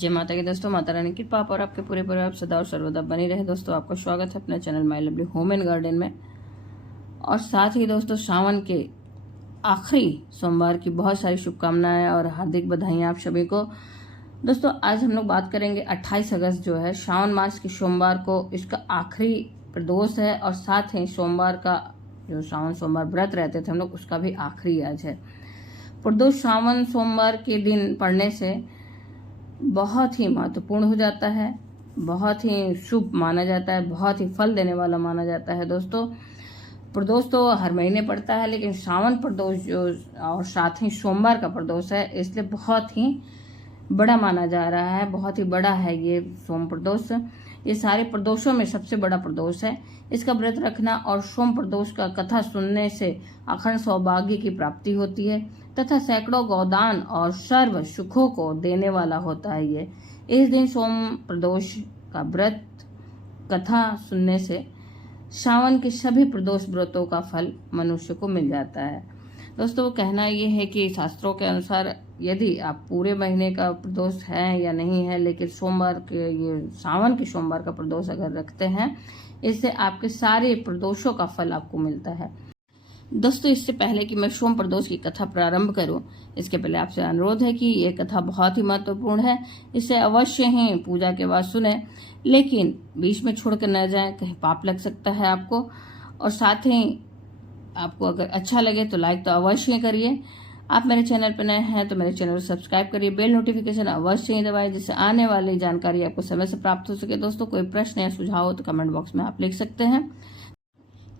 जय माता की दोस्तों, माता रानी की कृपा और आपके पूरे परिवार सदा और सर्वदा बनी रहे। दोस्तों, आपका स्वागत है अपने channel my lovely home and garden में। और साथ ही दोस्तों, सावन के आखिरी सोमवार की बहुत सारी शुभकामनाएं और हार्दिक बधाइयां आप सभी को। दोस्तों, आज हम लोग बात करेंगे 28 अगस्त जो है श्रावण मास के सोमवार को, इसका आखिरी प्रदोष है। और साथ ही सोमवार का जो श्रावण सोमवार व्रत रहते थे हम लोग, उसका भी आखिरी आज है। प्रदोष श्रावण सोमवार के दिन पढ़ने से बहुत ही महत्वपूर्ण हो जाता है, बहुत ही शुभ माना जाता है, बहुत ही फल देने वाला माना जाता है। दोस्तों, प्रदोष तो हर महीने पड़ता है, लेकिन श्रावण प्रदोष जो और साथ ही सोमवार का प्रदोष है, इसलिए बहुत ही बड़ा माना जा रहा है। बहुत ही बड़ा है ये सोम प्रदोष। ये सारे प्रदोषों में सबसे बड़ा प्रदोष है। इसका व्रत रखना और सोम प्रदोष का कथा सुनने से अखंड सौभाग्य की प्राप्ति होती है तथा सैकड़ों गोदान और सर्व सुखों को देने वाला होता है। ये इस दिन सोम प्रदोष का व्रत कथा सुनने से श्रावण के सभी प्रदोष व्रतों का फल मनुष्य को मिल जाता है। दोस्तों, कहना ये है कि शास्त्रों के अनुसार यदि आप पूरे महीने का प्रदोष है या नहीं है, लेकिन सोमवार के ये श्रावण के सोमवार का प्रदोष अगर रखते हैं, इससे आपके सारे प्रदोषों का फल आपको मिलता है। दोस्तों, इससे पहले कि मैं सोम प्रदोष की कथा प्रारंभ करूं, इसके पहले आपसे अनुरोध है कि ये कथा बहुत ही महत्वपूर्ण है। इसे अवश्य ही पूजा के बाद सुने, लेकिन बीच में छोड़कर न जाएं, कहीं पाप लग सकता है आपको। और साथ ही आपको अगर अच्छा लगे तो लाइक तो अवश्य करिए। आप मेरे चैनल पर नए हैं तो मेरे चैनल को सब्सक्राइब करिए, बेल नोटिफिकेशन अवश्य ही दबाइए, जिससे आने वाली जानकारी आपको समय से प्राप्त हो सके। दोस्तों, कोई प्रश्न या सुझाव हो तो कमेंट बॉक्स में आप लिख सकते हैं।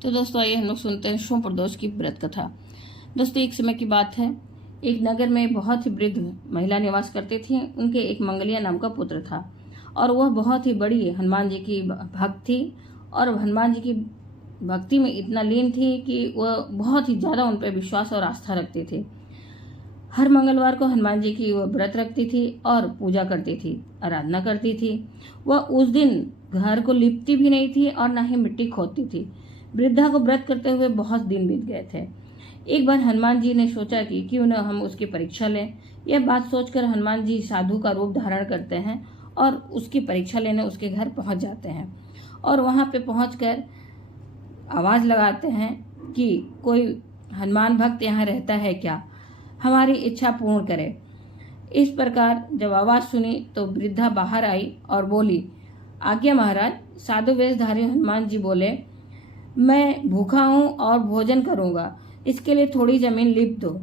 तो दोस्तों, आइए हम लोग सुनते हैं सोम प्रदोष की व्रत कथा। दोस्तों, एक समय की बात है, एक नगर में बहुत ही वृद्ध महिला निवास करती थी। उनके एक मंगलिया नाम का पुत्र था और वह बहुत ही बड़ी हनुमान जी की भक्त थी और हनुमान जी की भक्ति में इतना लीन थी कि वह बहुत ही ज़्यादा उन पर विश्वास और आस्था रखती थी। हर मंगलवार को हनुमान जी की वह व्रत रखती थी और पूजा करती थी, आराधना करती थी। वह उस दिन घर को लिपती भी नहीं थी और ना ही मिट्टी खोदती थी। वृद्धा को व्रत करते हुए बहुत दिन बीत गए थे। एक बार हनुमान जी ने सोचा कि क्यों न हम उसकी परीक्षा लें। यह बात सोचकर हनुमान जी साधु का रूप धारण करते हैं और उसकी परीक्षा लेने उसके घर पहुंच जाते हैं। और वहां पे पहुंचकर आवाज लगाते हैं कि कोई हनुमान भक्त यहाँ रहता है क्या, हमारी इच्छा पूर्ण करे। इस प्रकार जब आवाज सुनी तो वृद्धा बाहर आई और बोली, आज्ञा महाराज। साधु वेशधारी हनुमान जी बोले, मैं भूखा हूँ और भोजन करूँगा, इसके लिए थोड़ी जमीन लिप दो।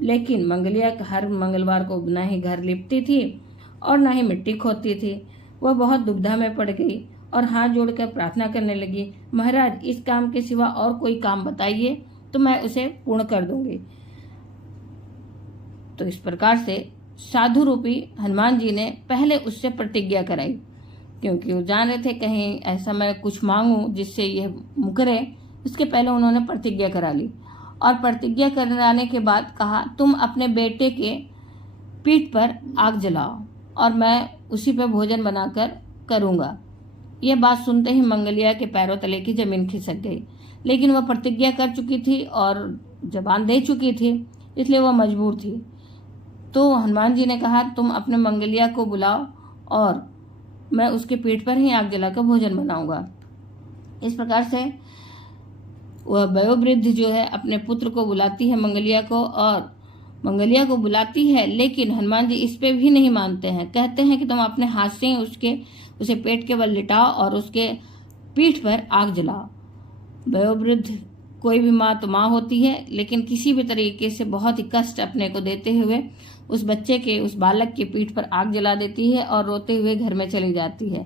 लेकिन मंगलिया हर मंगलवार को न ही घर लिपती थी और न ही मिट्टी खोदती थी। वह बहुत दुविधा में पड़ गई और हाथ जोड़कर प्रार्थना करने लगी, महाराज, इस काम के सिवा और कोई काम बताइए तो मैं उसे पूर्ण कर दूंगी। तो इस प्रकार से साधु रूपी हनुमान जी ने पहले उससे प्रतिज्ञा कराई, क्योंकि वो जान रहे थे कहीं ऐसा मैं कुछ मांगूं जिससे यह मुकरे। इसके पहले उन्होंने प्रतिज्ञा करा ली और प्रतिज्ञा कराने के बाद कहा, तुम अपने बेटे के पीठ पर आग जलाओ और मैं उसी पर भोजन बनाकर करूँगा। यह बात सुनते ही मंगलिया के पैरों तले की जमीन खिसक गई, लेकिन वह प्रतिज्ञा कर चुकी थी और जबान दे चुकी थी, इसलिए वह मजबूर थी। तो हनुमान जी ने कहा, तुम अपने मंगलिया को बुलाओ और मैं उसके पीठ पर ही आग जलाकर भोजन बनाऊंगा। इस प्रकार से वह वयोवृद्ध जो है अपने पुत्र को बुलाती है, मंगलिया को, और मंगलिया को बुलाती है, लेकिन हनुमान जी इस पे भी नहीं मानते हैं। कहते हैं कि तुम अपने हाथ से ही उसे पेट के बल लिटाओ और उसके पीठ पर आग जलाओ। वयोवृद्ध कोई भी माँ तो माँ होती है, लेकिन किसी भी तरीके से बहुत ही कष्ट अपने को देते हुए उस बच्चे के, उस बालक के पीठ पर आग जला देती है और रोते हुए घर में चली जाती है।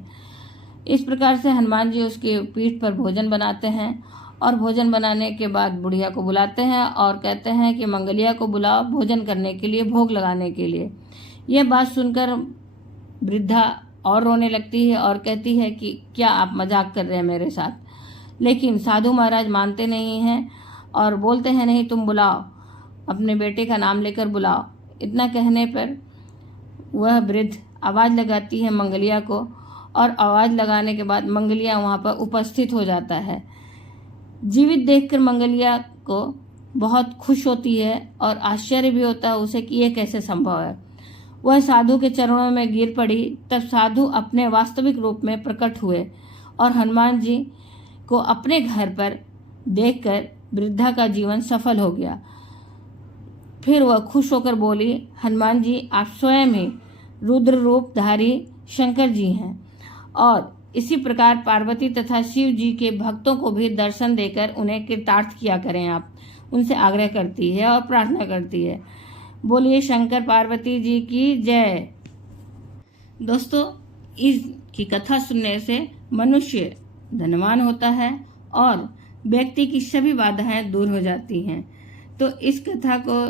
इस प्रकार से हनुमान जी उसके पीठ पर भोजन बनाते हैं और भोजन बनाने के बाद बुढ़िया को बुलाते हैं और कहते हैं कि मंगलिया को बुलाओ भोजन करने के लिए, भोग लगाने के लिए। यह बात सुनकर वृद्धा और रोने लगती है और कहती है कि क्या आप मजाक कर रहे हैं मेरे साथ। लेकिन साधु महाराज मानते नहीं हैं और बोलते हैं, नहीं, तुम बुलाओ, अपने बेटे का नाम लेकर बुलाओ। इतना कहने पर वह वृद्ध आवाज़ लगाती है मंगलिया को और आवाज़ लगाने के बाद मंगलिया वहाँ पर उपस्थित हो जाता है। जीवित देखकर मंगलिया को बहुत खुश होती है और आश्चर्य भी होता है उसे कि यह कैसे संभव है। वह साधु के चरणों में गिर पड़ी। तब साधु अपने वास्तविक रूप में प्रकट हुए और हनुमान जी को अपने घर पर देखकर वृद्धा का जीवन सफल हो गया। फिर वह खुश होकर बोली, हनुमान जी, आप स्वयं ही रुद्र रूपधारी शंकर जी हैं और इसी प्रकार पार्वती तथा शिव जी के भक्तों को भी दर्शन देकर उन्हें कृतार्थ किया करें। आप उनसे आग्रह करती है और प्रार्थना करती है। बोलिए शंकर पार्वती जी की जय। दोस्तों, इसकी कथा सुनने से मनुष्य धनवान होता है और व्यक्ति की सभी बाधाएं दूर हो जाती हैं। तो इस कथा को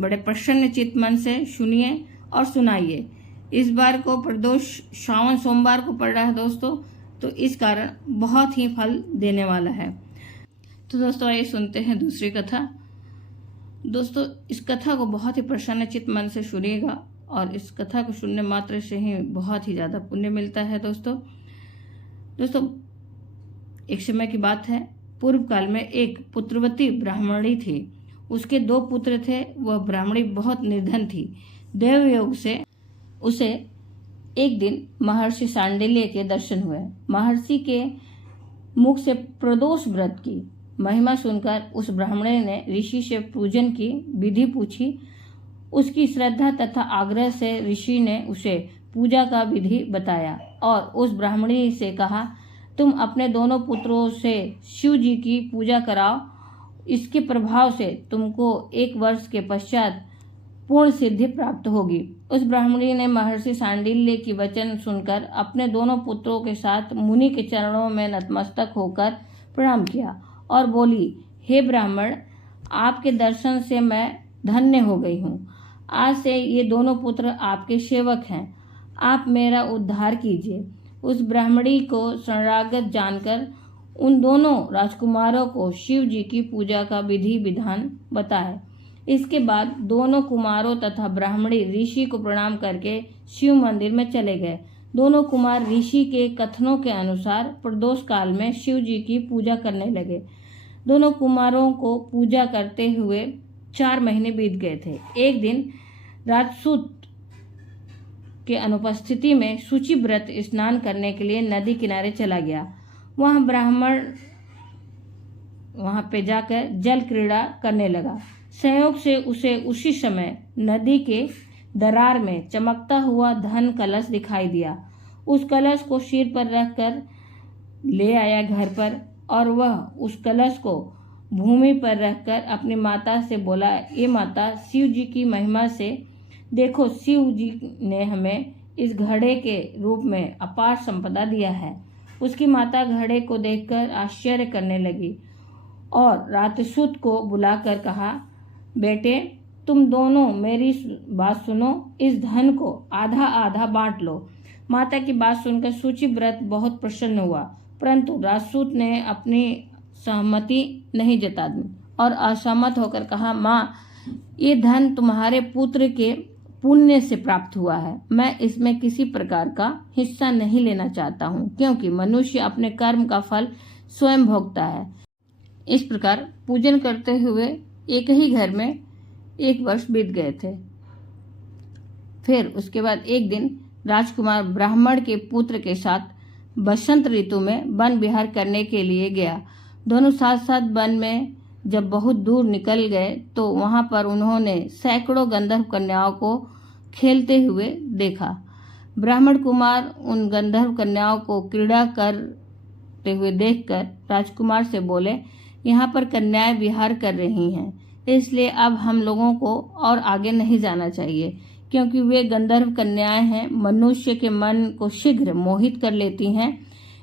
बड़े प्रसन्न चित्त मन से सुनिए और सुनाइए। इस बार को प्रदोष श्रावण सोमवार को पड़ रहा है दोस्तों, तो इस कारण बहुत ही फल देने वाला है। तो दोस्तों आइए सुनते हैं दूसरी कथा। दोस्तों, इस कथा को बहुत ही प्रसन्न चित्त मन से सुनिएगा और इस कथा को सुनने मात्र से ही बहुत ही ज़्यादा पुण्य मिलता है। दोस्तों एक समय की बात है। पूर्व काल में एक पुत्रवती ब्राह्मणी थी। उसके 2 पुत्र थे। वह ब्राह्मणी बहुत निर्धन थी। देवयोग से उसे एक दिन महर्षि सांडिल्य के दर्शन हुए। महर्षि के मुख से प्रदोष व्रत की महिमा सुनकर उस ब्राह्मणी ने ऋषि से पूजन की विधि पूछी। उसकी श्रद्धा तथा आग्रह से ऋषि ने उसे पूजा का विधि बताया और उस ब्राह्मणी से कहा, तुम अपने दोनों पुत्रों से शिव जी की पूजा कराओ। इसके प्रभाव से तुमको 1 वर्ष के पश्चात पूर्ण सिद्धि प्राप्त होगी। उस ब्राह्मणी ने महर्षि सांडिल्य की वचन सुनकर अपने दोनों पुत्रों के साथ मुनि के चरणों में नतमस्तक होकर प्रणाम किया और बोली, हे ब्राह्मण, आपके दर्शन से मैं धन्य हो गई हूँ। आज से ये दोनों पुत्र आपके सेवक हैं। आप मेरा उद्धार कीजिए। उस ब्राह्मणी को शरणागत जानकर उन दोनों राजकुमारों को शिव जी की पूजा का विधि विधान बताए। इसके बाद दोनों कुमारों तथा ब्राह्मणी ऋषि को प्रणाम करके शिव मंदिर में चले गए। दोनों कुमार ऋषि के कथनों के अनुसार प्रदोष काल में शिव जी की पूजा करने लगे। दोनों कुमारों को पूजा करते हुए 4 महीने बीत गए थे। एक दिन राजसूत के अनुपस्थिति में शुचिव्रत स्नान करने के लिए नदी किनारे चला गया। वहां ब्राह्मण वहां पे जाकर जल क्रीड़ा करने लगा। संयोग से उसे उसी समय नदी के दरार में चमकता हुआ धन कलश दिखाई दिया। उस कलश को सिर पर रखकर ले आया घर पर और वह उस कलश को भूमि पर रखकर अपनी माता से बोला, ये माता, शिव जी की महिमा से देखो, शिव जी ने हमें इस घड़े के रूप में अपार संपदा दिया है। उसकी माता घड़े को देखकर आश्चर्य करने लगी और रातसूत को बुलाकर कहा, बेटे, तुम दोनों मेरी बात सुनो। इस धन को आधा आधा बांट लो। माता की बात सुनकर शुचिव्रत बहुत प्रसन्न हुआ, परंतु राजसूत ने अपनी सहमति नहीं जता दी और असहमत होकर कहा, माँ, ये धन तुम्हारे पुत्र के पुण्य से प्राप्त हुआ है। मैं इसमें किसी प्रकार का हिस्सा नहीं लेना चाहता हूँ, क्योंकि मनुष्य अपने कर्म का फल स्वयं भोगता है। इस प्रकार पूजन करते हुए एक ही घर में 1 वर्ष बीत गए थे। फिर उसके बाद एक दिन राजकुमार ब्राह्मण के पुत्र के साथ बसंत ऋतु में वन विहार करने के लिए गया। दोनों साथ साथ वन में जब बहुत दूर निकल गए तो वहां पर उन्होंने सैकड़ों गंधर्व कन्याओं को खेलते हुए देखा। ब्राह्मण कुमार उन गंधर्व कन्याओं को क्रीड़ा करते हुए देखकर राजकुमार से बोले, यहाँ पर कन्याएं विहार कर रही हैं, इसलिए अब हम लोगों को और आगे नहीं जाना चाहिए, क्योंकि वे गंधर्व कन्याएं हैं, मनुष्य के मन को शीघ्र मोहित कर लेती हैं।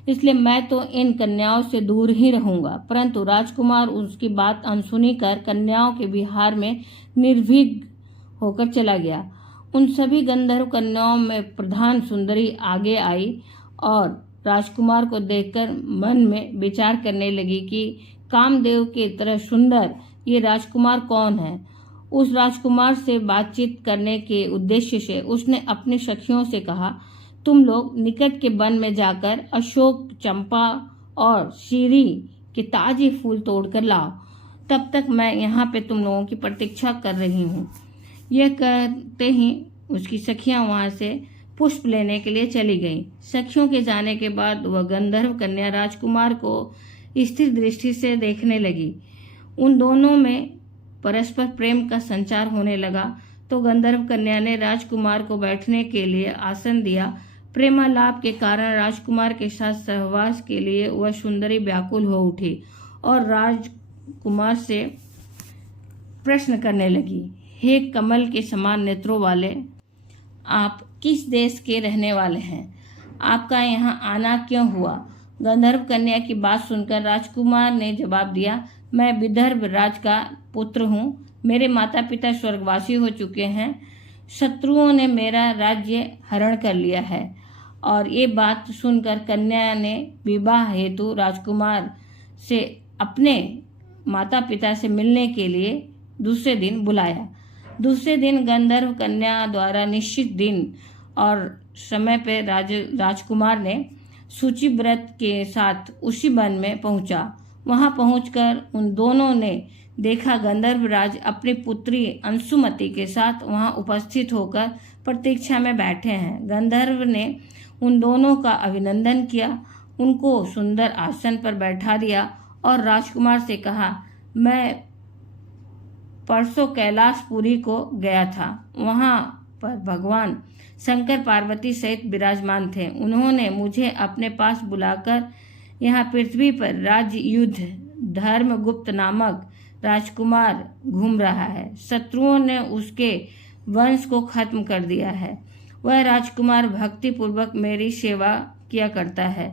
इसलिए मैं तो इन कन्याओं से दूर ही रहूंगा। परंतु राजकुमार उसकी बात अनसुनी कर कन्याओं के विहार में निर्भीक होकर चला गया। उन सभी गंधर्व कन्याओं में प्रधान सुंदरी आगे आई और राजकुमार को देखकर मन में विचार करने लगी कि कामदेव के तरह सुंदर ये राजकुमार कौन है। उस राजकुमार से बातचीत करने के उद्देश्य से उसने अपनी सखियों से कहा, तुम लोग निकट के वन में जाकर अशोक, चंपा और शीरी के ताजे फूल तोड़कर लाओ, तब तक मैं यहाँ पे तुम लोगों की प्रतीक्षा कर रही हूँ। यह कहते ही उसकी सखियां वहां से पुष्प लेने के लिए चली गईं। सखियों के जाने के बाद वह गंधर्व कन्या राजकुमार को स्थिर दृष्टि से देखने लगी। उन दोनों में परस्पर प्रेम का संचार होने लगा तो गंधर्व कन्या ने राजकुमार को बैठने के लिए आसन दिया। प्रेमालाप के कारण राजकुमार के साथ सहवास के लिए वह सुंदरी व्याकुल हो उठी और राजकुमार से प्रश्न करने लगी, हे कमल के समान नेत्रों वाले, आप किस देश के रहने वाले हैं? आपका यहाँ आना क्यों हुआ? गंधर्व कन्या की बात सुनकर राजकुमार ने जवाब दिया, मैं विदर्भ राज का पुत्र हूँ। मेरे माता पिता स्वर्गवासी हो चुके हैं। शत्रुओं ने मेरा राज्य हरण कर लिया है। और ये बात सुनकर कन्या ने विवाह हेतु राजकुमार से अपने माता पिता से मिलने के लिए दूसरे दिन बुलाया। दूसरे दिन गंधर्व कन्या द्वारा निश्चित दिन और समय पर राजकुमार ने सूचिव्रत के साथ उसी वन में पहुंचा। वहां पहुंचकर उन दोनों ने देखा गंधर्व राज अपनी पुत्री अंशुमति के साथ वहां उपस्थित होकर प्रतीक्षा में बैठे हैं। गंधर्व ने उन दोनों का अभिनंदन किया, उनको सुंदर आसन पर बैठा दिया और राजकुमार से कहा, मैं परसों कैलाशपुरी को गया था। वहां पर भगवान शंकर पार्वती सहित विराजमान थे। उन्होंने मुझे अपने पास बुलाकर यहाँ पृथ्वी पर राज्य युद्ध धर्मगुप्त नामक राजकुमार घूम रहा है। शत्रुओं ने उसके वंश को खत्म कर दिया है। वह राजकुमार भक्ति पूर्वक मेरी सेवा किया करता है।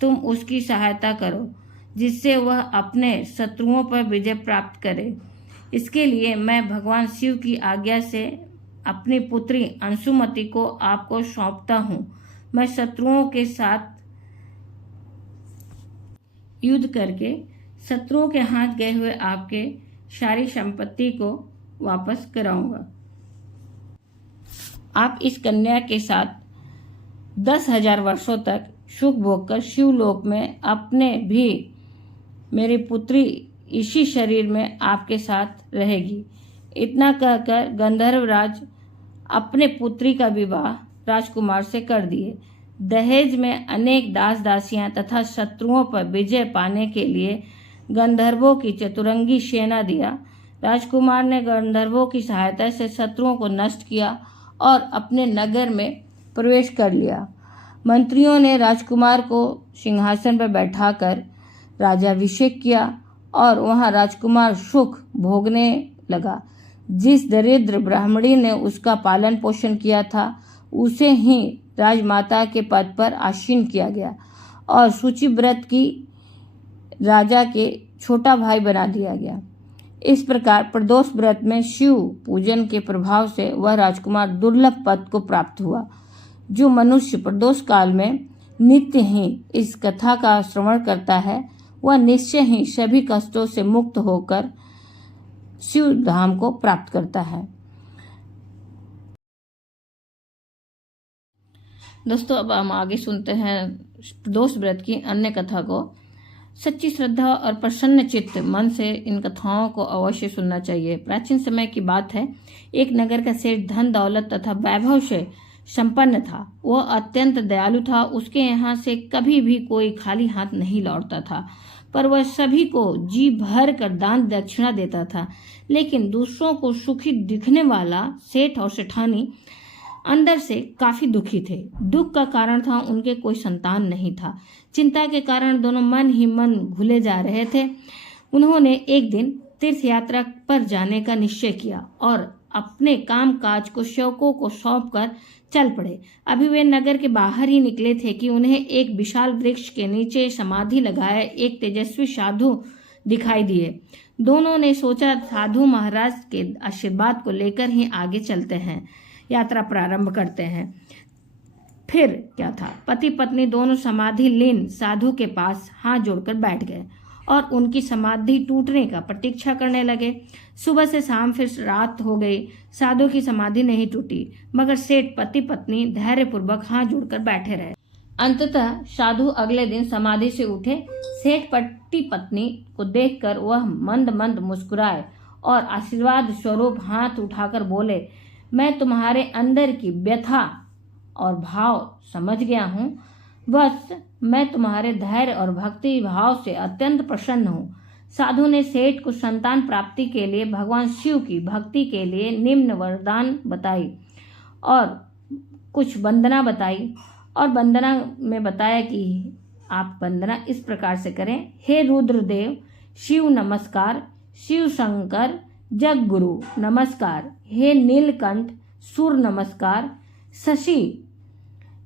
तुम उसकी सहायता करो जिससे वह अपने शत्रुओं पर विजय प्राप्त करे। इसके लिए मैं भगवान शिव की आज्ञा से अपनी पुत्री अंशुमति को आपको सौंपता हूँ। मैं शत्रुओं के साथ युद्ध करके शत्रुओं के हाथ गए हुए आपके सारी संपत्ति को वापस कराऊंगा। आप इस कन्या के साथ 10,000 वर्षों तक सुख भोग कर शिवलोक में अपने भी मेरी पुत्री इसी शरीर में आपके साथ रहेगी। इतना कहकर गंधर्वराज अपने पुत्री का विवाह राजकुमार से कर दिए। दहेज में अनेक दास दासियां तथा शत्रुओं पर विजय पाने के लिए गंधर्वों की चतुरंगी सेना दिया। राजकुमार ने गंधर्वों की सहायता से शत्रुओं को नष्ट किया और अपने नगर में प्रवेश कर लिया। मंत्रियों ने राजकुमार को सिंहासन पर बैठाकर राजाभिषेक किया और वहां राजकुमार सुख भोगने लगा। जिस दरिद्र ब्राह्मणी ने उसका पालन पोषण किया था उसे ही राजमाता के पद पर आसीन किया गया और सूचिव्रत की राजा के छोटा भाई बना दिया गया। इस प्रकार प्रदोष व्रत में शिव पूजन के प्रभाव से वह राजकुमार दुर्लभ पद को प्राप्त हुआ। जो मनुष्य प्रदोष काल में नित्य ही इस कथा का श्रवण करता है वह निश्चय ही सभी कष्टों से मुक्त होकर शिव धाम को प्राप्त करता है। दोस्तों अब हम आगे सुनते हैं प्रदोष व्रत की अन्य कथा को। सच्ची श्रद्धा और प्रसन्न चित्त मन से इन कथाओं को अवश्य सुनना चाहिए। प्राचीन समय की बात है, एक नगर का सेठ धन दौलत तथा वैभव से संपन्न था। वह अत्यंत दयालु था। उसके यहाँ से कभी भी कोई खाली हाथ नहीं लौटता था, पर वह सभी को जी भर कर दान दक्षिणा देता था। लेकिन दूसरों को सुखी दिखने वाला सेठ और सेठानी अंदर से काफी दुखी थे। दुख का कारण था उनके कोई संतान नहीं था। चिंता के कारण दोनों मन ही मन घुले जा रहे थे। उन्होंने एक दिन तीर्थ यात्रा पर जाने का निश्चय किया और अपने काम काज को सेवकों को सौंप कर चल पड़े। अभी वे नगर के बाहर ही निकले थे कि उन्हें एक विशाल वृक्ष के नीचे समाधि लगाए एक तेजस्वी साधु दिखाई दिए। दोनों ने सोचा साधु महाराज के आशीर्वाद को लेकर ही आगे चलते हैं, यात्रा प्रारंभ करते हैं। फिर क्या था, पति पत्नी दोनों समाधि लीन साधु के पास हाथ जोड़कर बैठ गए और उनकी समाधि टूटने का प्रतीक्षा करने लगे। सुबह से शाम फिर रात हो गई, साधु की समाधि नहीं टूटी, मगर सेठ पति पत्नी धैर्यपूर्वक हाथ जोड़कर बैठे रहे। अंततः साधु अगले दिन समाधि से उठे। सेठ पति पत्नी को देखकर वह मंद मंद मुस्कुराए और आशीर्वाद स्वरूप हाथ उठाकर बोले, मैं तुम्हारे अंदर की व्यथा और भाव समझ गया हूँ। बस मैं तुम्हारे धैर्य और भक्ति भाव से अत्यंत प्रसन्न हूँ। साधु ने सेठ को संतान प्राप्ति के लिए भगवान शिव की भक्ति के लिए निम्न वरदान बताई और कुछ वंदना बताई, और वंदना में बताया कि आप वंदना इस प्रकार से करें। हे रुद्रदेव शिव नमस्कार, शिव शंकर जग गुरु नमस्कार, हे नीलकंठ सूर नमस्कार, शशि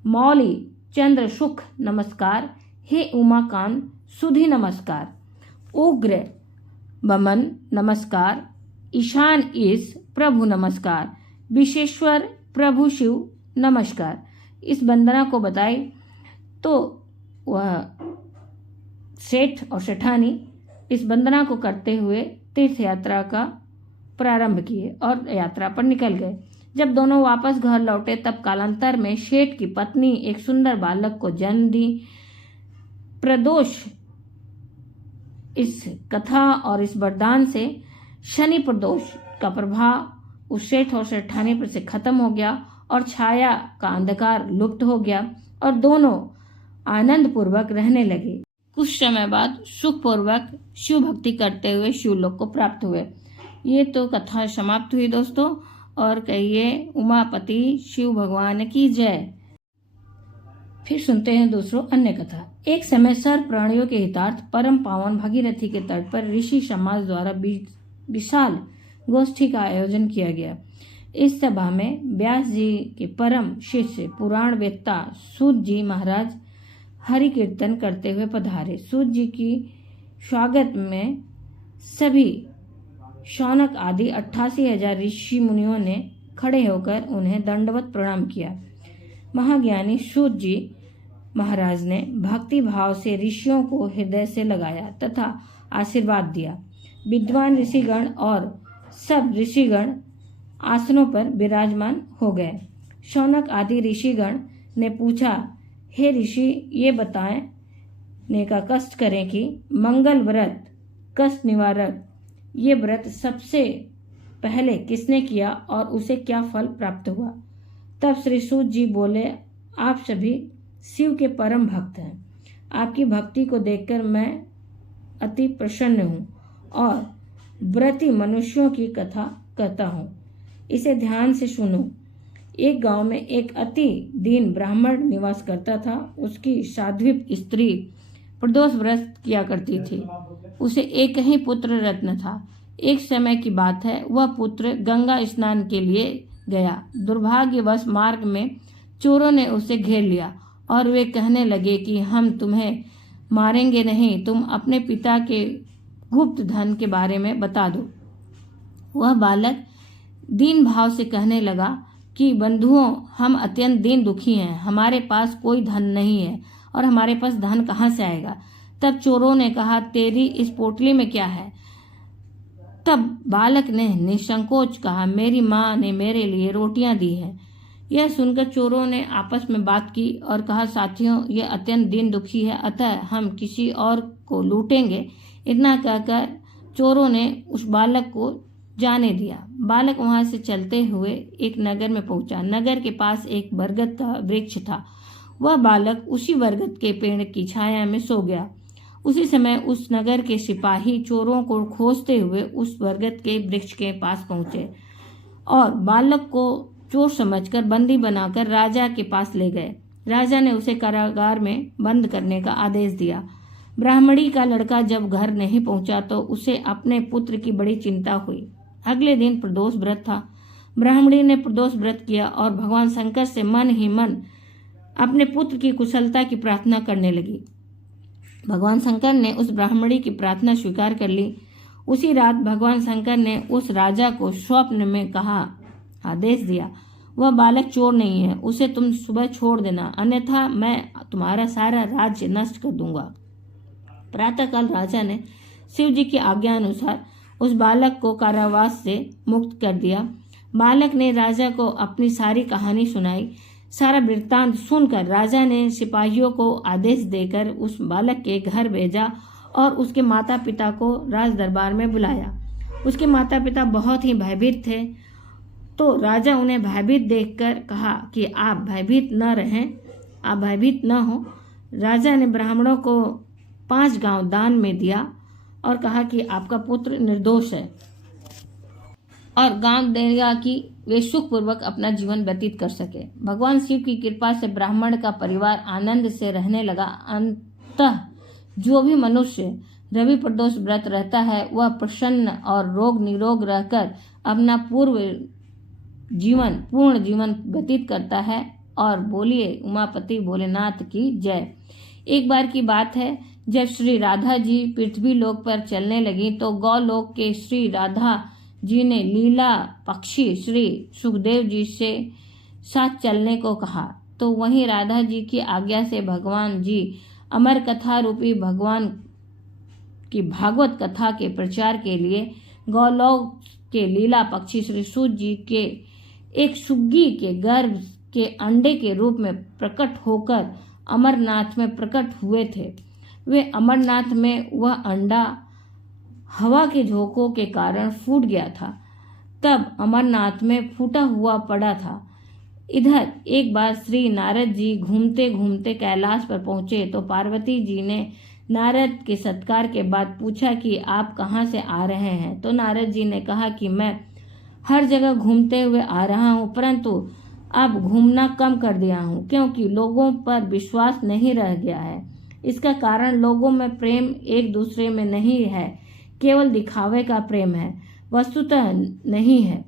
मौली चंद्र सुख नमस्कार, हे उमाकांत सुधि नमस्कार, उग्र बमन नमस्कार, ईशान ईश प्रभु नमस्कार, विशेश्वर प्रभु शिव नमस्कार। इस वंदना को बताई तो वह सेठ और सेठानी इस वंदना को करते हुए तीर्थ यात्रा का प्रारंभ किए और यात्रा पर निकल गए। जब दोनों वापस घर लौटे तब कालांतर में सेठ की पत्नी एक सुंदर बालक को जन्म दी। प्रदोष इस कथा और इस वरदान से शनि प्रदोष का प्रभाव उस सेठ और सेठानी पर से खत्म हो गया और छाया का अंधकार लुप्त हो गया और दोनों आनंद पूर्वक रहने लगे। कुछ समय बाद सुखपूर्वक शिव भक्ति करते हुए शिवलोक को प्राप्त हुए। ये तो कथा समाप्त हुई दोस्तों, और कहिए उमापति शिव भगवान की जय। फिर सुनते हैं दूसरों अन्य कथा। एक समय सर्व प्राणियों के हितार्थ परम पावन भगीरथी के तट पर ऋषि समाज द्वारा विशाल गोष्ठी का आयोजन किया गया। इस सभा में व्यास जी के परम शिष्य पुराण वेत्ता सूत जी महाराज हरि कीर्तन करते हुए पधारे। सूत जी की स्वागत में सभी शौनक आदि 88,000 ऋषि मुनियों ने खड़े होकर उन्हें दंडवत प्रणाम किया। महाज्ञानी सूत जी महाराज ने भक्ति भाव से ऋषियों को हृदय से लगाया तथा आशीर्वाद दिया। विद्वान ऋषिगण और सब ऋषिगण आसनों पर विराजमान हो गए। शौनक आदि ऋषिगण ने पूछा, हे ऋषि ये बताएं ने का कष्ट करें कि मंगल व्रत कष्ट निवारक ये व्रत सबसे पहले किसने किया और उसे क्या फल प्राप्त हुआ। तब श्री सूत जी बोले, आप सभी शिव के परम भक्त हैं। आपकी भक्ति को देखकर मैं अति प्रसन्न हूँ और व्रती मनुष्यों की कथा कहता हूँ, इसे ध्यान से सुनो। एक गांव में एक अति दीन ब्राह्मण निवास करता था। उसकी साध्वी स्त्री प्रदोष व्रत किया करती थी। उसे एक ही पुत्र रत्न था। एक समय की बात है, वह पुत्र गंगा स्नान के लिए गया। दुर्भाग्यवश मार्ग में चोरों ने उसे घेर लिया और वे कहने लगे कि हम तुम्हें मारेंगे नहीं, तुम अपने पिता के गुप्त धन के बारे में बता दो। वह बालक दीन भाव से कहने लगा कि बंधुओं, हम अत्यंत दीन दुखी हैं, हमारे पास कोई धन नहीं है और हमारे पास धन कहाँ से आएगा। तब चोरों ने कहा, तेरी इस पोटली में क्या है। तब बालक ने निसंकोच कहा, मेरी माँ ने मेरे लिए रोटियां दी हैं। यह सुनकर चोरों ने आपस में बात की और कहा, साथियों, यह अत्यंत दीन दुखी है, अतः हम किसी और को लूटेंगे। इतना कहकर चोरों ने उस बालक को जाने दिया। बालक वहां से चलते हुए एक नगर में पहुंचा। नगर के पास एक बरगद का वृक्ष था। वह बालक उसी बरगद के पेड़ की छाया में सो गया। उसी समय उस नगर के सिपाही चोरों को खोजते हुए उस बरगद के वृक्ष के पास पहुंचे और बालक को चोर समझकर बंदी बनाकर राजा के पास ले गए। राजा ने उसे कारागार में बंद करने का आदेश दिया। ब्राह्मणी का लड़का जब घर नहीं पहुंचा तो उसे अपने पुत्र की बड़ी चिंता हुई। अगले दिन प्रदोष व्रत था। ब्राह्मणी ने प्रदोष व्रत किया और भगवान शंकर से मन ही मन अपने पुत्र की कुशलता की प्रार्थना करने लगी। भगवान शंकर ने उस ब्राह्मणी की प्रार्थना स्वीकार कर ली। उसी रात भगवान शंकर ने उस राजा को स्वप्न में कहा, आदेश दिया, वह बालक चोर नहीं है, उसे तुम सुबह छोड़ देना, अन्यथा मैं तुम्हारा सारा राज्य नष्ट कर दूंगा। प्रातःकाल राजा ने शिव जी की आज्ञा अनुसार उस बालक को कारावास से मुक्त कर दिया। बालक ने राजा को अपनी सारी कहानी सुनाई। सारा वृत्तांत सुनकर राजा ने सिपाहियों को आदेश देकर उस बालक के घर भेजा और उसके माता पिता को राज दरबार में बुलाया। उसके माता पिता बहुत ही भयभीत थे तो राजा उन्हें भयभीत देखकर कहा कि आप भयभीत न हो। राजा ने ब्राह्मणों को 5 गांव दान में दिया और कहा कि आपका पुत्र निर्दोष है और गांव देगा कि वे सुखपूर्वक अपना जीवन व्यतीत कर सके। भगवान शिव की कृपा से ब्राह्मण का परिवार आनंद से रहने लगा। अंततः जो भी मनुष्य रवि प्रदोष व्रत रहता है वह प्रसन्न और रोग निरोग रहकर अपना पूर्ण जीवन व्यतीत करता है। और बोलिए उमापति भोलेनाथ की जय। एक बार की बात है, जब श्री राधा जी पृथ्वी लोक पर चलने लगी तो गौलोक के श्री राधा जी ने लीला पक्षी श्री सुखदेव जी से साथ चलने को कहा। तो वहीं राधा जी की आज्ञा से भगवान जी अमर कथा रूपी भगवान की भागवत कथा के प्रचार के लिए गौलोक के लीला पक्षी श्री सूत जी के एक सुग्गी के गर्भ के अंडे के रूप में प्रकट होकर अमरनाथ में प्रकट हुए थे। वे अमरनाथ में वह अंडा हवा के झोंकों के कारण फूट गया था, तब अमरनाथ में फूटा हुआ पड़ा था। इधर एक बार श्री नारद जी घूमते घूमते कैलाश पर पहुंचे तो पार्वती जी ने नारद के सत्कार के बाद पूछा कि आप कहाँ से आ रहे हैं। तो नारद जी ने कहा कि मैं हर जगह घूमते हुए आ रहा हूँ, परंतु अब घूमना कम कर दिया हूँ क्योंकि लोगों पर विश्वास नहीं रह गया है। इसका कारण लोगों में प्रेम एक दूसरे में नहीं है, केवल दिखावे का प्रेम है, वस्तुतः नहीं है।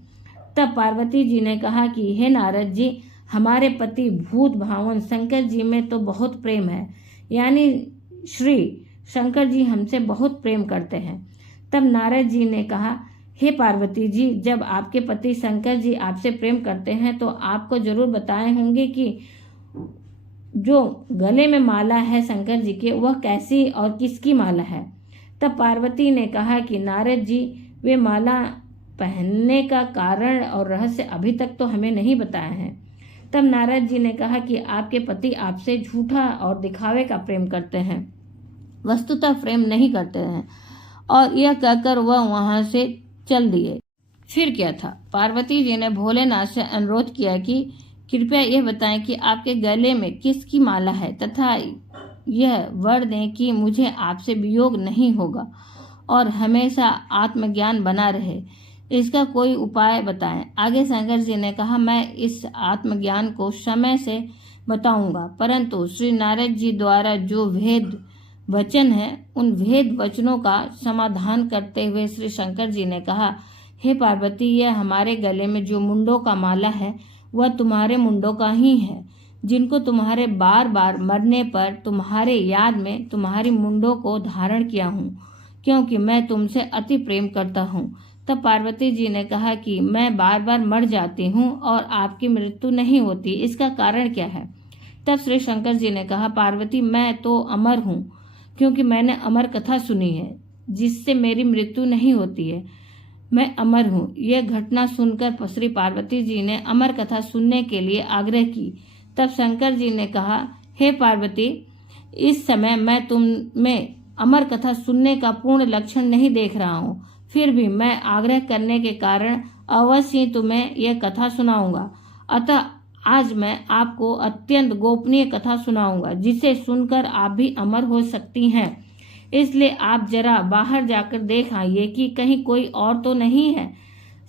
तब पार्वती जी ने कहा कि हे नारद जी, हमारे पति भूत भावन शंकर जी में तो बहुत प्रेम है, यानी श्री शंकर जी हमसे बहुत प्रेम करते हैं। तब नारद जी ने कहा, हे पार्वती जी, जब आपके पति शंकर जी आपसे प्रेम करते हैं तो आपको जरूर बताए होंगे कि जो गले में माला है शंकर जी के वह कैसी और किसकी माला है। तब पार्वती ने कहा कि नारद जी, वे माला पहनने का कारण और रहस्य अभी तक तो हमें नहीं बताया है। तब नारद जी ने कहा कि आपके पति आपसे झूठा और दिखावे का प्रेम करते हैं, वस्तुतः प्रेम नहीं करते हैं। और यह कहकर वह वहां से चल दिए। फिर क्या था, पार्वती जी ने भोलेनाथ से अनुरोध किया कि कृपया यह बताएं कि आपके गले में किसकी माला है तथा यह वर दें कि मुझे आपसे वियोग नहीं होगा और हमेशा आत्मज्ञान बना रहे। इसका कोई उपाय बताएं। आगे शंकर जी ने कहा, मैं इस आत्मज्ञान को समय से बताऊंगा, परंतु श्री नारद जी द्वारा जो भेद वचन है उन भेद वचनों का समाधान करते हुए श्री शंकर जी ने कहा, हे पार्वती, यह हमारे गले में जो मुंडों का माला है वह तुम्हारे मुंडों का ही है, जिनको तुम्हारे बार बार मरने पर तुम्हारे याद में तुम्हारी मुंडों को धारण किया हूँ, क्योंकि मैं तुमसे अति प्रेम करता हूँ। तब पार्वती जी ने कहा कि मैं बार बार मर जाती हूँ और आपकी मृत्यु नहीं होती, इसका कारण क्या है। तब श्री शंकर जी ने कहा, पार्वती, मैं तो अमर हूँ क्योंकि मैंने अमर कथा सुनी है जिससे मेरी मृत्यु नहीं होती है। मैं अमर हूँ। यह घटना सुनकर श्री पार्वती जी ने अमर कथा सुनने के लिए आग्रह की। तब शंकर जी ने कहा, हे पार्वती, इस समय मैं तुम में अमर कथा सुनने का पूर्ण लक्षण नहीं देख रहा हूँ, फिर भी मैं आग्रह करने के कारण अवश्य ही तुम्हें यह कथा सुनाऊंगा। अतः आज मैं आपको अत्यंत गोपनीय कथा सुनाऊंगा जिसे सुनकर आप भी अमर हो सकती हैं। इसलिए आप जरा बाहर जाकर देख आइए कि कहीं कोई और तो नहीं है।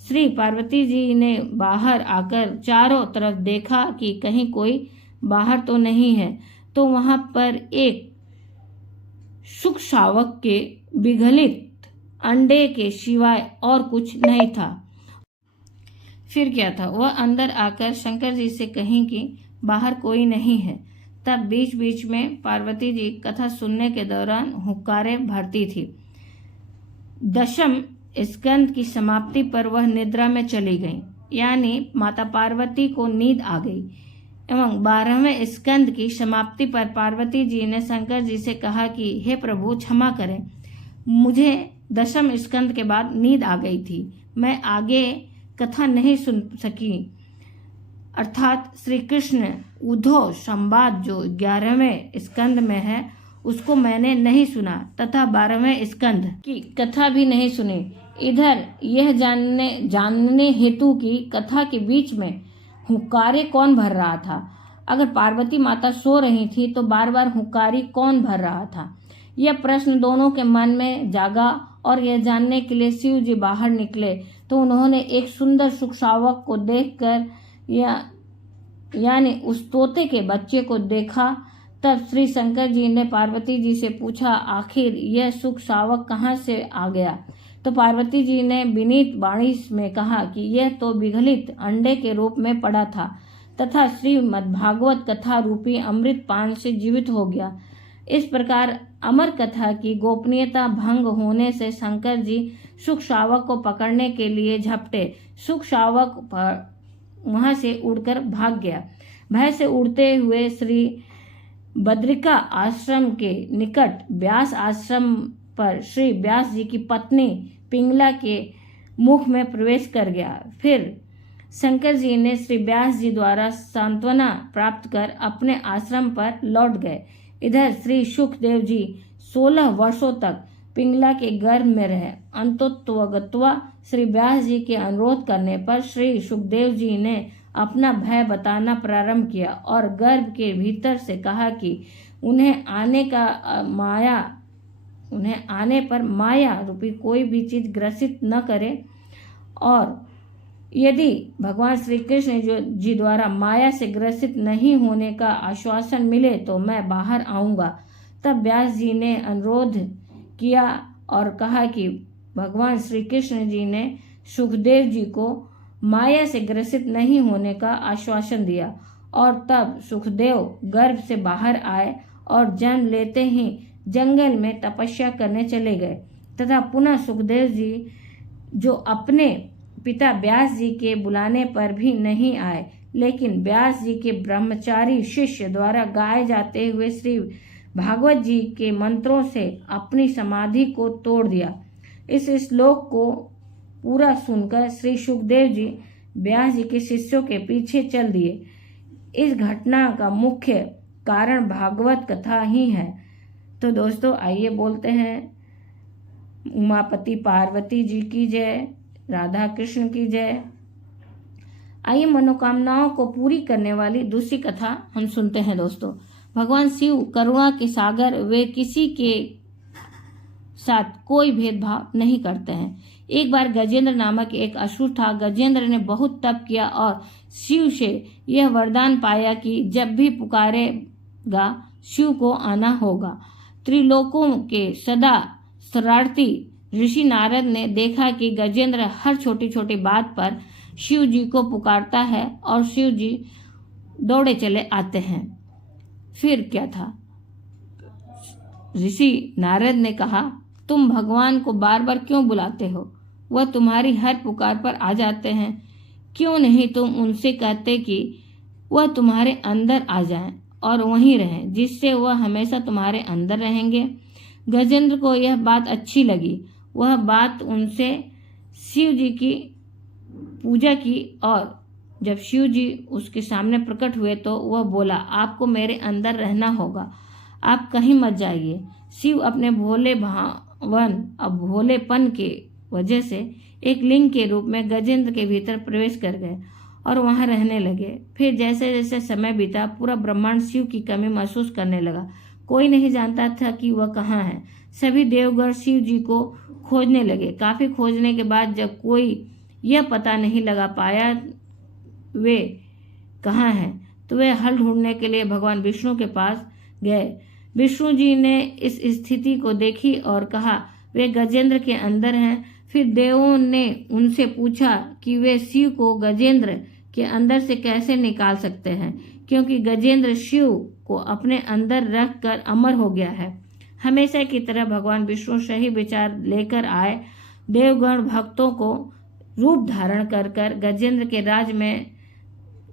श्री पार्वती जी ने बाहर आकर चारों तरफ देखा कि कहीं कोई बाहर तो नहीं है। तो वहां पर एक शुक शावक के विगलित अंडे के सिवाय और कुछ नहीं था। फिर क्या था, वह अंदर आकर शंकर जी से कहीं कि बाहर कोई नहीं है। तब बीच बीच में पार्वती जी कथा सुनने के दौरान हुक्कारे भरती थी। 10वें स्कंद की समाप्ति पर वह निद्रा में चली गई, यानी माता पार्वती को नींद आ गई। एवं 12वें स्कंद की समाप्ति पर पार्वती जी ने शंकर जी से कहा कि हे प्रभु, क्षमा करें, मुझे 10वें स्कंद के बाद नींद आ गई थी, मैं आगे कथा नहीं सुन सकी। अर्थात श्री कृष्ण उद्धव संवाद जो 11वें स्कंद में है उसको मैंने नहीं सुना तथा 12वें स्कंद की कथा भी नहीं सुनी। इधर यह जानने हेतु की कथा के बीच में हुक्कारे कौन भर रहा था। अगर पार्वती माता सो रही थी तो बार बार हुक्कारी कौन भर रहा था। यह प्रश्न दोनों के मन में जागा और यह जानने के लिए शिव जी बाहर निकले तो उन्होंने एक सुंदर सुखशावक को देखकर यानी उस तोते के बच्चे को देखा। तब श्री शंकर जी ने पार्वती जी से पूछा, आखिर यह सुख शावक कहाँ से आ गया। तो पार्वती जी ने विनीत वाणी में कहा कि यह तो विगलित अंडे के रूप में पड़ा था तथा श्रीमद्भागवत कथा रूपी अमृत पान से जीवित हो गया। इस प्रकार अमर कथा की गोपनीयता भंग होने से शंकर जी सुख शावक को पकड़ने के लिए झपटे। सुख शावक वहां से उड़कर भाग गया। भय से उड़ते हुए श्री बद्रिका आश्रम के निकट व्यास आश्रम पर श्री व्यास जी की पत्नी पिंगला के मुख में प्रवेश कर गया। फिर शंकर जी ने श्री व्यास जी द्वारा सांत्वना प्राप्त कर अपने आश्रम पर लौट गए। इधर श्री सुखदेव जी 16 वर्षों तक पिंगला के गर्भ में रहे। अंतोत्वगत्वा श्री व्यास जी के अनुरोध करने पर श्री सुखदेव जी ने अपना भय बताना प्रारंभ किया और गर्भ के भीतर से कहा कि उन्हें आने पर माया रूपी कोई भी चीज ग्रसित न करे और यदि भगवान श्री कृष्ण जी द्वारा माया से ग्रसित नहीं होने का आश्वासन मिले तो मैं बाहर आऊंगा। तब व्यास जी ने अनुरोध किया और कहा कि भगवान श्री कृष्ण जी ने सुखदेव जी को माया से ग्रसित नहीं होने का आश्वासन दिया और तब सुखदेव गर्भ से बाहर आए और जन्म लेते ही जंगल में तपस्या करने चले गए तथा पुनः सुखदेव जी जो अपने पिता व्यास जी के बुलाने पर भी नहीं आए, लेकिन व्यास जी के ब्रह्मचारी शिष्य द्वारा गाए जाते हुए श्री भागवत जी के मंत्रों से अपनी समाधि को तोड़ दिया। इस श्लोक को पूरा सुनकर श्री सुखदेव जी व्यास जी के शिष्यों के पीछे चल दिए। इस घटना का मुख्य कारण भागवत कथा ही है। तो दोस्तों आइए बोलते हैं उमापति पार्वती जी की जय, राधा कृष्ण की जय। आइए मनोकामनाओं को पूरी करने वाली दूसरी कथा हम सुनते हैं। दोस्तों भगवान शिव करुणा के सागर, वे किसी के साथ कोई भेदभाव नहीं करते हैं। एक बार गजेंद्र नामक एक असुर था। गजेंद्र ने बहुत तप किया और शिव से यह वरदान पाया कि जब भी पुकारेगा शिव को आना होगा। त्रिलोकों के सदा शरारती ऋषि नारद ने देखा कि गजेंद्र हर छोटी छोटी बात पर शिव जी को पुकारता है और शिव जी दौड़े चले आते हैं। फिर क्या था, ऋषि नारद ने कहा, तुम भगवान को बार बार क्यों बुलाते हो? वह तुम्हारी हर पुकार पर आ जाते हैं। क्यों नहीं तुम उनसे कहते कि वह तुम्हारे अंदर आ जाएं और वहीं रहें, जिससे वह हमेशा तुम्हारे अंदर रहेंगे। गजेंद्र को यह बात अच्छी लगी। वह बात उनसे शिव जी की पूजा की और जब शिव जी उसके सामने प्रकट हुए तो वह बोला, आपको मेरे अंदर रहना होगा, आप कहीं मत जाइए। शिव अपने भोलेपन के वजह से एक लिंग के रूप में गजेंद्र के भीतर प्रवेश कर गए और वहां रहने लगे। फिर जैसे जैसे समय बीता पूरा ब्रह्मांड शिव की कमी महसूस करने लगा। कोई नहीं जानता था कि वह कहाँ है। सभी देवगण शिव जी को खोजने लगे। काफी खोजने के बाद जब कोई यह पता नहीं लगा पाया वे कहाँ हैं, तो वे हल ढूंढने के लिए भगवान विष्णु के पास गए। विष्णु जी ने इस स्थिति को देखी और कहा, वे गजेंद्र के अंदर हैं। फिर देवों ने उनसे पूछा कि वे शिव को गजेंद्र के अंदर से कैसे निकाल सकते हैं, क्योंकि गजेंद्र शिव को अपने अंदर रख कर अमर हो गया है। हमेशा की तरह भगवान विष्णु सही विचार लेकर आए। देवगण भक्तों को रूप धारण कर कर गजेंद्र के राज में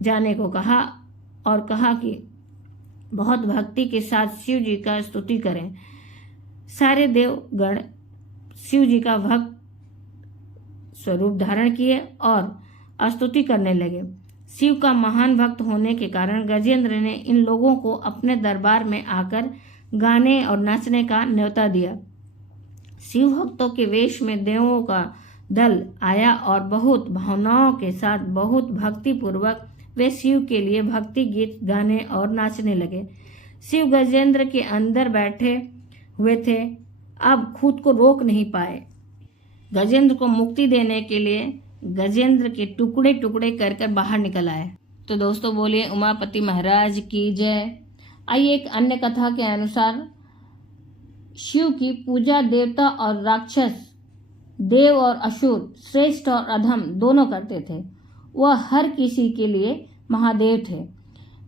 जाने को कहा और कहा कि बहुत भक्ति के साथ शिव जी का स्तुति करें। सारे देवगण शिव जी का भक्त स्वरूप धारण किए और स्तुति करने लगे। शिव का महान भक्त होने के कारण गजेंद्र ने इन लोगों को अपने दरबार में आकर गाने और नाचने का न्योता दिया। शिव भक्तों के वेश में देवों का दल आया और बहुत भावनाओं के साथ बहुत भक्ति पूर्वक वे शिव के लिए भक्ति गीत गाने और नाचने लगे। शिव गजेंद्र के अंदर बैठे हुए थे, अब खुद को रोक नहीं पाए। गजेंद्र को मुक्ति देने के लिए गजेंद्र के टुकड़े टुकड़े कर कर बाहर निकल आए। तो दोस्तों बोलिए उमापति महाराज की जय। आइए एक अन्य कथा के अनुसार शिव की पूजा देवता और राक्षस, देव और असुर, श्रेष्ठ और अधम दोनों करते थे। वह हर किसी के लिए महादेव थे,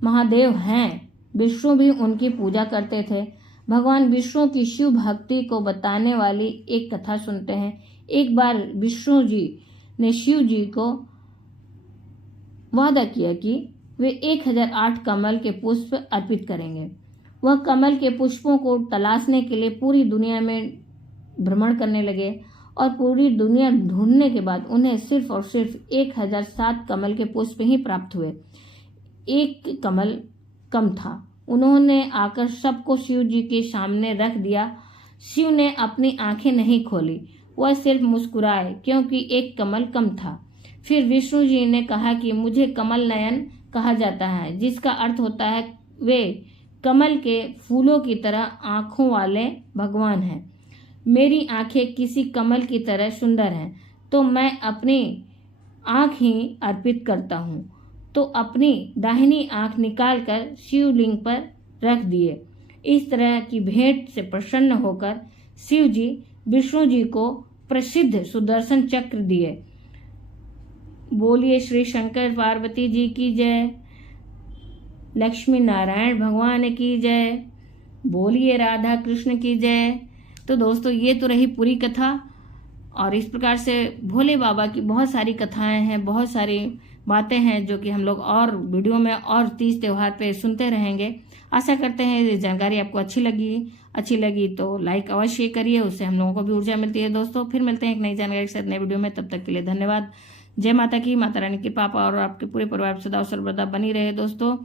महादेव हैं। विष्णु भी उनकी पूजा करते थे। भगवान विष्णु की शिव भक्ति को बताने वाली एक कथा सुनते हैं। एक बार विष्णु जी ने शिव जी को वादा किया कि वे 1008 कमल के पुष्प अर्पित करेंगे। वह कमल के पुष्पों को तलाशने के लिए पूरी दुनिया में भ्रमण करने लगे और पूरी दुनिया ढूंढने के बाद उन्हें सिर्फ और सिर्फ 1007 कमल के पुष्प ही प्राप्त हुए। एक कमल कम था। उन्होंने आकर सबको शिव जी के सामने रख दिया। शिव ने अपनी आंखें नहीं खोली, वह सिर्फ मुस्कुराए क्योंकि एक कमल कम था। फिर विष्णु जी ने कहा कि मुझे कमल नयन कहा जाता है, जिसका अर्थ होता है वे कमल के फूलों की तरह आंखों वाले भगवान हैं। मेरी आंखें किसी कमल की तरह सुंदर हैं, तो मैं अपनी आंख ही अर्पित करता हूँ। तो अपनी दाहिनी आंख निकालकर शिवलिंग पर रख दिए। इस तरह की भेंट से प्रसन्न होकर शिव जी विष्णु जी को प्रसिद्ध सुदर्शन चक्र दिए। बोलिए श्री शंकर पार्वती जी की जय, लक्ष्मी नारायण भगवान की जय, बोलिए राधा कृष्ण की जय। तो दोस्तों ये तो रही पूरी कथा, और इस प्रकार से भोले बाबा की बहुत सारी कथाएं हैं, बहुत सारी बातें हैं जो कि हम लोग और वीडियो में और तीज त्यौहार पे सुनते रहेंगे। आशा करते हैं ये जानकारी आपको अच्छी लगी तो लाइक अवश्य करिए, उससे हम लोगों को भी ऊर्जा मिलती है। दोस्तों फिर मिलते हैं एक नई जानकारी के साथ नए वीडियो में, तब तक के लिए धन्यवाद। जय माता की, माता रानी की कृपा और आपके पूरे परिवार सदा सर्वदा बनी रहे दोस्तों।